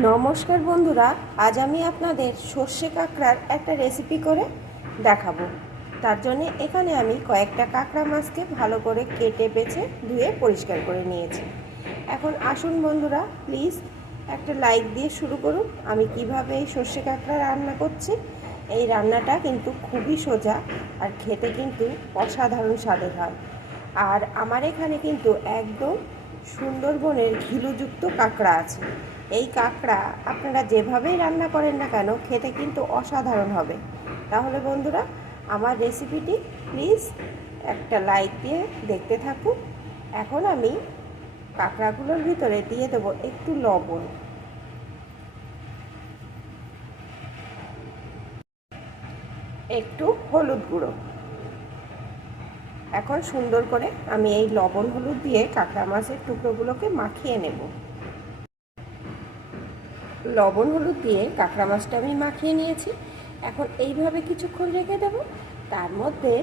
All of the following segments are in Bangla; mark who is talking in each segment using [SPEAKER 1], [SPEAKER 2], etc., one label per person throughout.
[SPEAKER 1] নমস্কার বন্ধুরা, আজ আমি আপনাদের সর্ষে কাঁকড়ার একটা রেসিপি করে দেখাবো। তার জন্য এখানে আমি কয়েকটা কাঁকড়া মাছকে ভালো করে কেটে বেছে ধুয়ে পরিষ্কার করে নিয়েছি। এখন আসুন বন্ধুরা প্লিজ একটা লাইক দিয়ে শুরু করুন। আমি কীভাবে এই সর্ষে কাঁকড়া রান্না করছি? এই রান্নাটা কিন্তু খুবই সোজা আর খেতে কিন্তু অসাধারণ স্বাদের হয়। আর আমার এখানে কিন্তু একদম সুন্দরবনের ঘিলুযুক্ত কাঁকড়া আছে। এই কাঁকড়া আপনারা যেভাবেই রান্না করেন না কেন, খেতে কিন্তু অসাধারণ হবে। তাহলে বন্ধুরা, আমার রেসিপিটি প্লিজ একটা লাইক দিয়ে দেখতে থাকুন। এখন আমি কাঁকড়াগুলোর ভিতরে দিয়ে দেবো একটু লবণ। একটু হলুদ গুঁড়ো। এখন সুন্দর করে আমি এই লবণ হলুদ দিয়ে কাঁকড়া মাছের টুকরোগুলোকে মাখিয়ে নেব। লবণ হলুদ দিয়ে কাঁকড়া মাছটা আমি মাখিয়ে নিয়েছি। এখন এইভাবে কিছুক্ষণ রেখে দেব। তার মধ্যে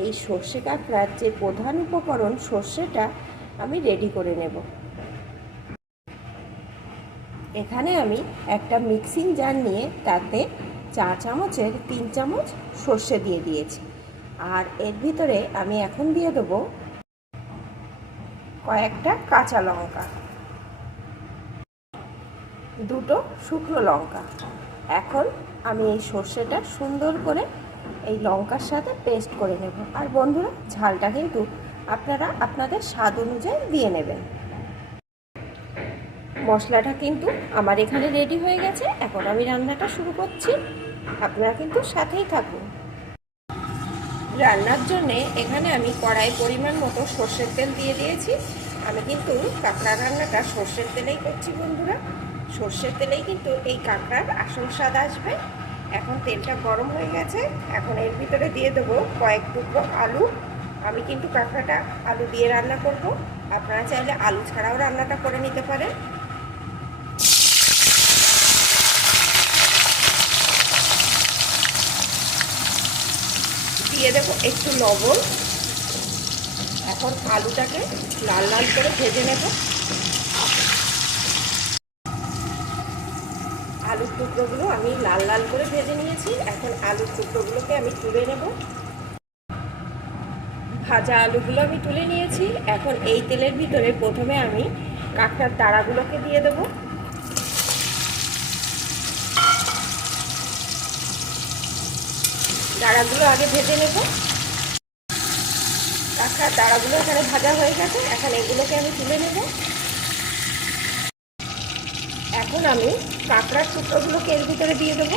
[SPEAKER 1] এই সর্ষে কাঁকড়ার যে প্রধান উপকরণ সর্ষেটা আমি রেডি করে নেব। এখানে আমি একটা মিক্সিং জার নিয়ে তাতে চা চামচের তিন চামচ সর্ষে দিয়ে দিয়েছি। আর এর ভিতরে আমি এখন দিয়ে দেবো কয়েকটা কাঁচা লঙ্কা। দুটো শুকনো লঙ্কা। এখন আমি এই সর্ষেটা সুন্দর করে এই লঙ্কার সাথে পেস্ট করে নেব। আর বন্ধুরা, ঝালটা কিন্তু আপনারা আপনাদের স্বাদ অনুযায়ী দিয়ে নেবেন। মশলাটা কিন্তু আমার এখানে রেডি হয়ে গেছে। এখন আমি রান্নাটা শুরু করছি। আপনারা কিন্তু সাথেই থাকুন। রান্নার জন্যে এখানে আমি কড়াই পরিমাণ মতো সর্ষের তেল দিয়ে দিয়েছি। আমি কিন্তু কাঁকড়া রান্নাটা সর্ষের তেলেই করছি বন্ধুরা। সর্ষের তেলেই কিন্তু এই কাঁকড়ার আসল স্বাদ আসবে। এখন তেলটা গরম হয়ে গেছে। এখন এর ভিতরে দিয়ে দেবো কয়েক টুকরো আলু। আমি কিন্তু কাঁকড়াটা আলু দিয়ে রান্না করব। আপনারা চাইলে আলু ছাড়াও রান্নাটা করে নিতে পারেন। দিয়ে দেবো একটু লবণ। এখন আলুটাকে লাল লাল করে ভেজে নেব। আলুর টুকরোগুলো আমি লাল লাল করে ভেজে নিয়েছি। এখন আলুর টুকরোগুলোকে আমি তুলে নেব। ভাজা আলুগুলো আমি তুলে নিয়েছি। এখন এই তেলের ভিতরে প্রথমে আমি কাঁকড়ার দাঁড়াগুলোকে দিয়ে দেবো। দাঁড়াগুলো আগে ভেজে নেব। কাঁকড়ার দাঁড়াগুলো এখানে ভাজা হয়ে গেছে। এখন এগুলোকে আমি তুলে নেব। এখন আমি কাঁকড়ার টুকরোগুলোকে এর ভিতরে দিয়ে দেবো।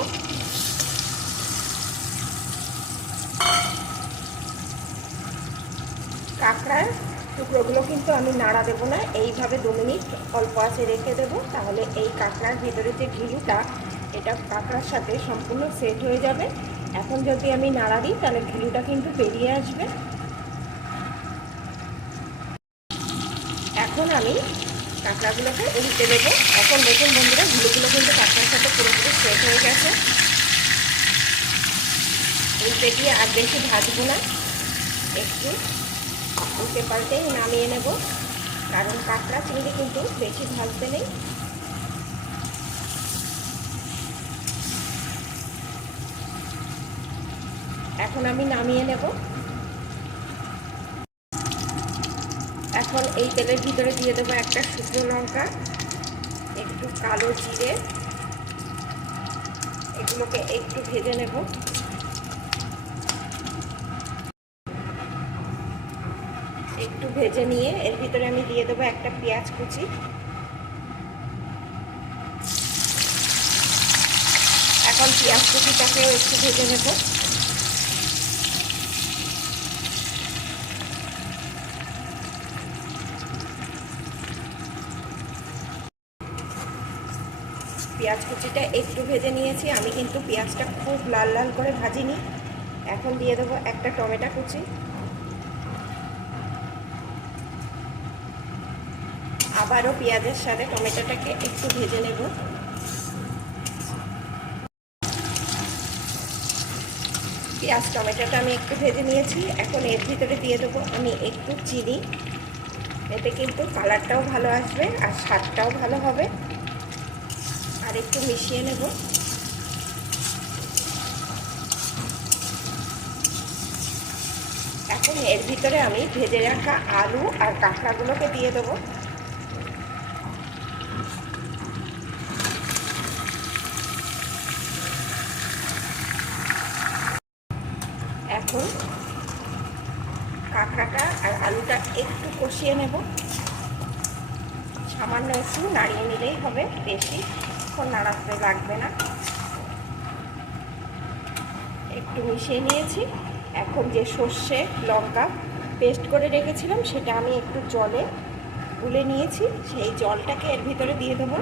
[SPEAKER 1] কাঁকড়ার টুকরোগুলো কিন্তু আমি নাড়া দেবো না। এইভাবে দু মিনিট অল্প আছে রেখে দেবো। তাহলে এই কাঁকড়ার ভিতরে যে ঘিলুটা এটা কাঁকড়ার সাথে সম্পূর্ণ সেট হয়ে যাবে। এখন যদি আমি নাড়া দিই, তাহলে ঘিলুটা কিন্তু বেরিয়ে আসবে। এখন আমি কাঁকড়াগুলোকে উল্টে দেবো। এখন দেখুন বন্ধুরা ঘিলুগুলো কিন্তু কাঁকড়ার সাথে পুরোপুরি সেট হয়ে গেছে। উল্টে দিয়ে আর বেশি ভাজবো না। একটু উল্টে পাল্টে নামিয়ে নেব। কারণ কাঁকড়া চিংড়ি কিন্তু বেশি ভাজতে নেই। এখন আমি নামিয়ে নেব। এখন এই তেলের ভিতরে দিয়ে দেবো একটা শুকনো লঙ্কা, একটু কালো জিরে, এগুলোকে একটু ভেজে নেব। একটু ভেজে নিয়ে এর ভিতরে আমি দিয়ে দেবো একটা পেঁয়াজ কুচি। এখন পেঁয়াজ কুচিটাকেও একটু ভেজে নেব। পেঁয়াজ কুচিটা একটু ভেজে নিয়েছি। আমি কিন্তু পেঁয়াজটা খুব লাল লাল করে ভাজিনি। এখন দিয়ে দেবো একটা টমেটো কুচি। আবারও পেঁয়াজের সাথে টমেটোটাকে একটু ভেজে নেব। পেঁয়াজ, টমেটোটা আমি একটু ভেজে নিয়েছি। এখন এর ভিতরে দিয়ে দেবো আমি একটু চিনি। এতে কিন্তু কালারটাও ভালো আসবে আর স্বাদটাও ভালো হবে। আর একটু মিশিয়ে নেব। এখন এর ভিতরে আমি ভেজে রাখা আলু আর কাঁকড়াগুলোকে দিয়ে দেবো। এখন কাঁকড়াটা আর আলুটা একটু কষিয়ে নেব। সামান্য একটু নাড়িয়ে নিলেই হবে, বেশি নাড়াতে লাগবে না। একটু মিশিয়ে নিয়েছি। এখন যে সর্ষে, লঙ্কা পেস্ট করে রেখেছিলাম, সেটা আমি একটু জলে গুলে নিয়েছি। সেই জলটাকে এর ভিতরে দিয়ে দেবো।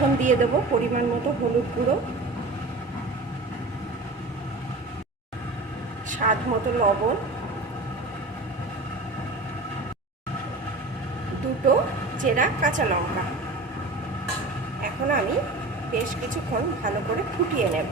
[SPEAKER 1] এখন দিয়ে দেব, পরিমাণ মতো হলুদ গুঁড়ো। স্বাদ মতো লবণ। দুটো চেরা কাঁচা লঙ্কা। এখন আমি বেশ কিছুক্ষণ ভালো করে ফুটিয়ে নেব।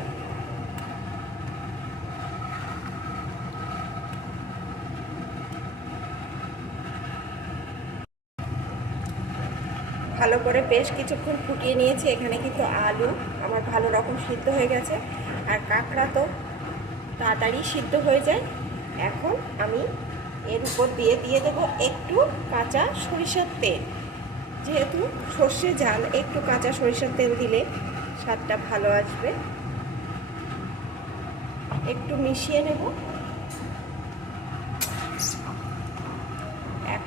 [SPEAKER 1] ভালো করে বেশ কিছুক্ষণ ফুটিয়ে নিয়েছি। এখানে কিন্তু আলু আমার ভালো রকম সিদ্ধ হয়ে গেছে। আর কাঁকড়া তো তাড়াতাড়ি সিদ্ধ হয়ে যায়। এখন আমি এর উপর দিয়ে দিয়ে দেবো একটু কাঁচা সরিষার তেল। যেহেতু সর্ষে জাল, একটু কাঁচা সরিষার তেল দিলে স্বাদটা ভালো আসবে। একটু মিশিয়ে নেব।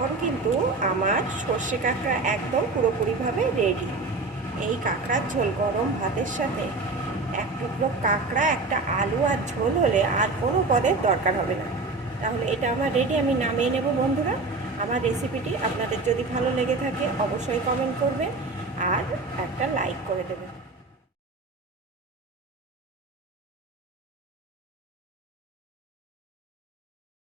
[SPEAKER 1] এখন কিন্তু আমার সর্ষে কাঁকড়া একদম পুরোপুরিভাবে রেডি এই কাঁকড়ার ঝোল গরম ভাতের সাথে এক টুকরো কাঁকড়া, একটা আলু আর ঝোল হলে আর কোনো পদের দরকার হবে না। তাহলে এটা আমার রেডি আমি নামিয়ে নেব বন্ধুরা। আমার রেসিপিটি আপনাদের যদি ভালো লেগে থাকে, অবশ্যই কমেন্ট করবে আর একটা লাইক করে দেবেন।